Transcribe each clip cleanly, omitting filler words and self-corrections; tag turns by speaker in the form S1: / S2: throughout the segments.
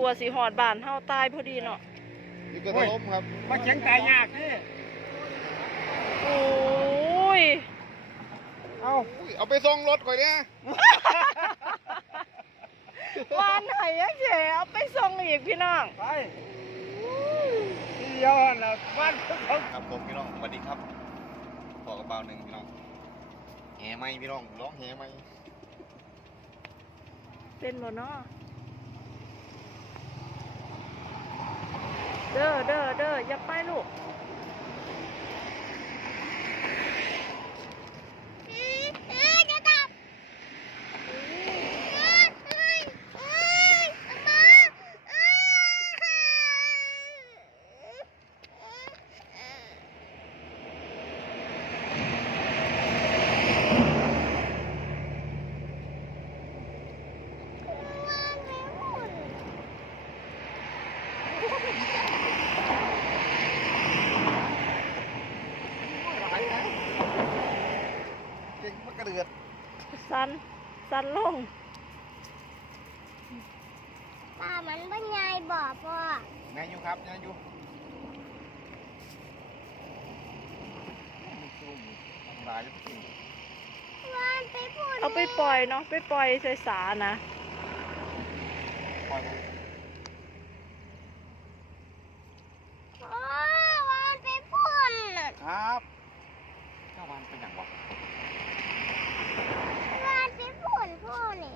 S1: ลัวสีหอดบ้านเฮาตายพอดีเนาะ
S2: นี่ก็ถล่มครับ
S3: มาเขียงตายยากนี่
S1: โอ้ย
S2: เอาไปส่งรถก่อนเนี่ยว
S1: านไหนยังเฉยเอาไปส่งอีกพี่น้อง
S3: ไปเดียวน่ะบ้านเขา
S2: ครับผมพี่น้องสวัสดีครับขอกระเป๋าหนึ่งพี่น้องแห่ไหมพี่น้องร้องแห่ไหม
S1: เป็นบ่เนาะเด้ออย่าไปลูก
S2: เก่งมากกระเดือด
S1: สันลง
S4: ตามันเป็นไงบอกพ่อ
S2: ไงอยู่ครับไงอยู่ลายจะกิน
S4: วันไปพูด
S1: เอาไปปล่อยเนาะไปปล่อยใส่สานะ
S2: ปล่อย
S4: วันไปพูด
S2: ครับเจ้าวันเป็นอย่างวะ
S4: วันไปพูดพ่อนี่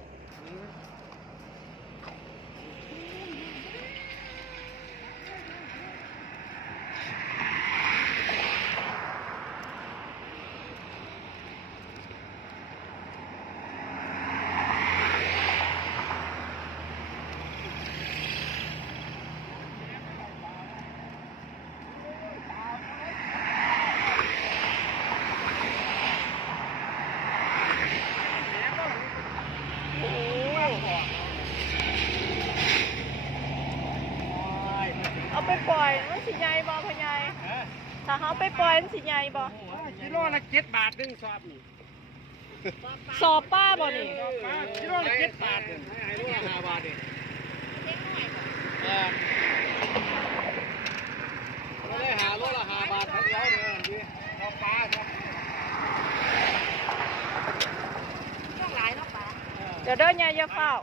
S1: เอาไปปล่อยมันสิใหญ่บ่พ่อใหญ่ถ้าเขาไปปล่อยมันสิใหญ่บ่
S3: กิโลละ7 บาท1สอบนี่
S1: สอบป้าบ่นี่
S3: กิโลละ7 บาทให้โลละ5 บาทเองไม่ได้หาโลละ5 บาททั้งเดียวเลยเอาปลาครับ
S4: ต้องหลายเนาะป้า
S1: เดี๋ยวเดินอย่าเฝ้า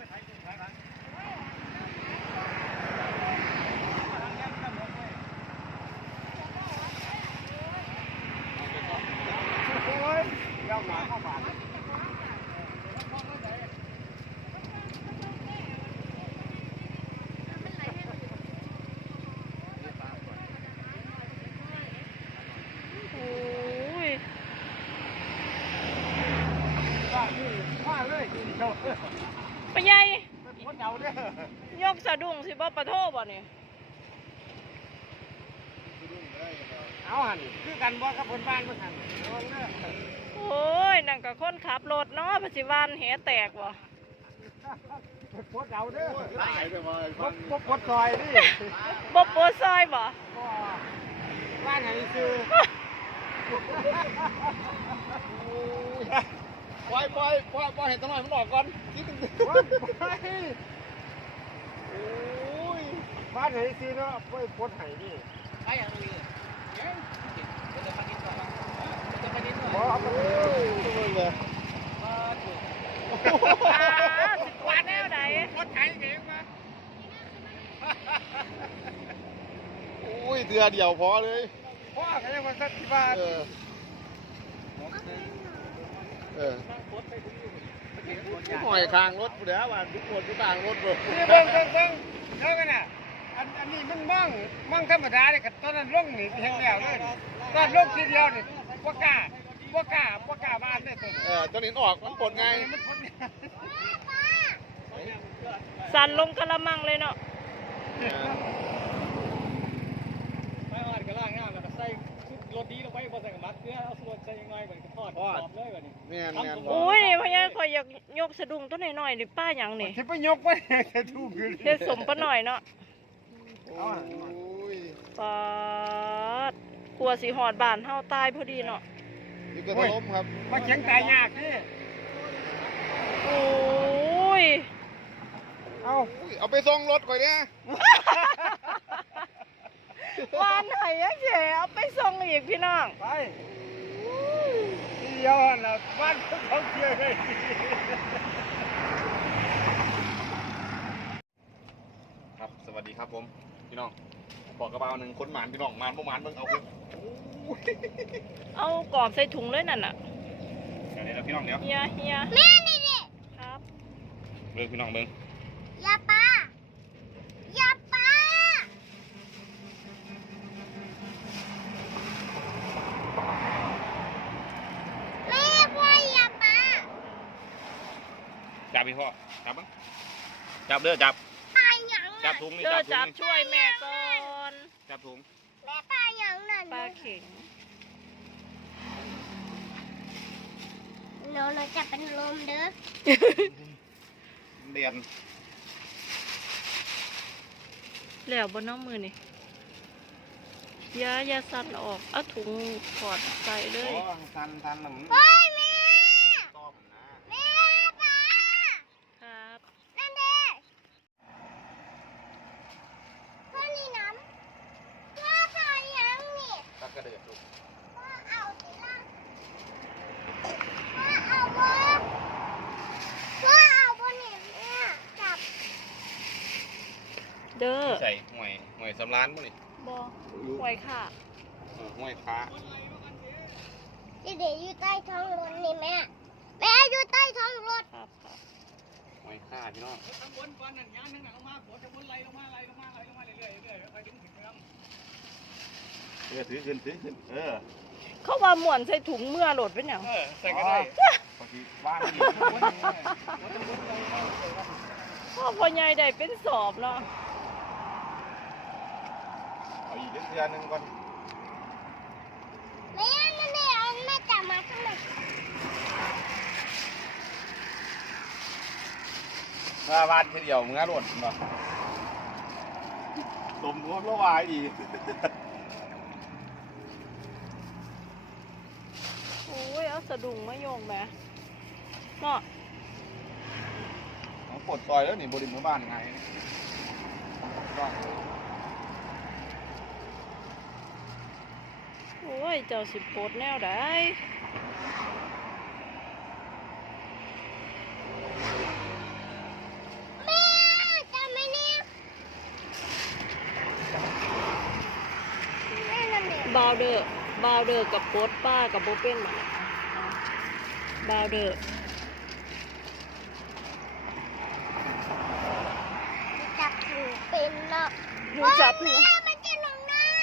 S1: ไปใหญ่ยกสะดุ้งสิบ่ปะโทบ่นี่
S3: เอาหันคือกันบ่กับคนบ้านเมื่อหัน
S1: โอ้ยนั่นก็คนขับรถเนาะปัจจุบันแหแตกบ่
S3: ปวดเอาเด้อปวดซอยดิ
S1: บ่ปวดซอยบ่
S3: บ้านไหนคือ
S2: ปล่อยเห็นตัวหน่อยมันออกก่อนนิดนึง
S3: บ้านไหนซื้อเนาะปวดไหนนี่
S2: ไอ้ยังมี
S1: วาดแนวไหน
S3: ปวดไหนเองมา
S2: อุ้ยเดือเดียวพอเลย
S3: พ่อก็ยังมาสักที่บ้าน
S2: หอยคางรถเดี๋ยวว่าทุกคนที่ต่างรถเลย
S3: นี่เบิ่งเท่ากันน่ะอันนี้มันมั่งธรรมดาเลยกับตอนนั้นลงนี่แห้งแล้วเลยตอนลงทีเดียวนี่บ่กล้าบ้านเลย
S2: ตัวนี้ออกมันปลดไง
S1: สั่นลงกระมังเลยเนาะ
S3: ไปอ่อนกระล่างงามแล้วก็ใส่รถดีลงไปบ่ใส่กับมัดเพื่อเอาส่วนใส่ยังไงก่อนก็ทอดเลยก่อนนี่
S1: อุ้ยพ่อใหญ่ข่อยอยากยกสะดุ้งตัวน้อยๆนี่ป้าหยังนี่
S3: สิไปยกไว้จะถูกคือ
S1: เฮ็ดสมปะหน่อยเนาะปาดกลัวสีหอดบ้านเฮาตายพอดีเนาะ
S2: นี่ก็ถล่มครับ
S3: มาเขียงตายยากนี่
S1: โอ้ย
S3: เอา
S2: อุ้ยเอาไปส่งรถก่อนเนี่ย
S1: วานไหนยังเฉเอาไปส่งอีกพี่น้อง
S3: ไปทีเดียวหั่นนะบ้านเขาเที่ยวเลย
S2: ครับสวัสดีครับผมพี่น้องปอกกระเป๋าหนึ่งคนหมานพี่น้องหมานบ่หมานเบิ่งเอาเบิ่ง
S1: เอากรอบใส่ถุงเลยนั่นน่ะ
S2: เดี๋ยวพี่น้องเดี๋ยว
S1: เฮีย
S4: แม่นี่ดิ
S1: ครับ
S2: เบิ่งพี่น้องเบิ่ง
S4: อย่าปลาอย่าปลาแม่พ่ออย่าปลา
S2: จับพี่พ่อจับมั้งจับเด้อจับ
S4: ปลาหยัง
S2: จั
S4: น่ะ
S2: บถุงนี่
S1: เธอ
S2: จั
S1: จั
S2: บบ ถุง
S1: ช่วยแม่ก่อน
S2: จับถุง
S4: แม่ปลาหยังน่ะ
S1: ปลาเข็ง
S4: หนูจะเป็นลมเด้อ
S2: เรียน
S1: แล้วบนน้องมือนี่อย่าสั่นออกเอาถุงถอดใส่เล
S2: โอ้
S1: ย
S2: ทันหนึ่ง
S4: เฮ้ยแม่
S2: ต้อมนะ
S4: แม่ปลา
S1: ครับ
S4: นั่นเด้พ่อนี่น้ำพ่อปลาหยังนี่
S2: ตักกระเดือดลูก
S4: พ่อเอาสิล่ะพ่อเอาบ่พ่อเอาบ่นี่แม่จับ
S1: เด้อ
S2: ใส่ห่วยสำล้านมั้งนี่
S1: บอหวยค่ะ
S2: ห่วยฟ้า
S4: เดี๋ยวอยู่ใต้ท้องรถนี่แม่แม่อยู่ใต้ท้องรถ
S1: ครับครับ
S2: ห่วยข้าพี่น้อง
S3: ข้างบนก่อนนั่นยางนั่งลงมาฝนจะวนไหลลงมาเรื่อยๆไปถึงถึงแล้ว
S2: ถือขึ้นเออ
S1: เขาว่าหมวนใส่ถุงเมื่อโหลดเป็นอย่าง
S3: ใส่ก็ได้
S2: พอดีบ้านนี่
S1: พ่อใหญ่ได้เป็นสอบเนาะ
S2: เอาอีกเดือนหนึ่งก่อน
S4: แม่นั่นเด้เอาแม่จับมาทำไม
S2: มาบ้านทีเดียวมึงอ่ะรถมาตมรถละวายดี
S1: โอ้ยเอาสะดุ้งมาโยงแม่เนาะ
S2: ปวดซอยแล้วนี่บริเวณบ้านไง
S1: โอ้ยเจ้าสิปลดแนวได้
S4: แม่จับไหมเนี่ยแม่นั่นเด้
S1: บาวเดอร์กับปลดป้ากับโบเป็นมาเนี่ยบาวเดอร์
S4: จับถูกเป็นเนาะ
S1: หนูจับหนู
S4: แม่มันจะลงน้ำ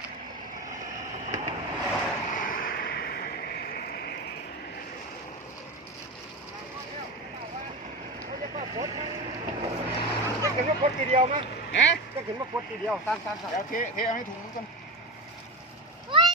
S3: จะขึ้นมาพดทีเดียวมั้ง
S2: ฮะ
S3: จะขึ้นมาพดทีเดียวสั้นๆ
S2: เดี๋ยวเทเอาให้ถุงกัน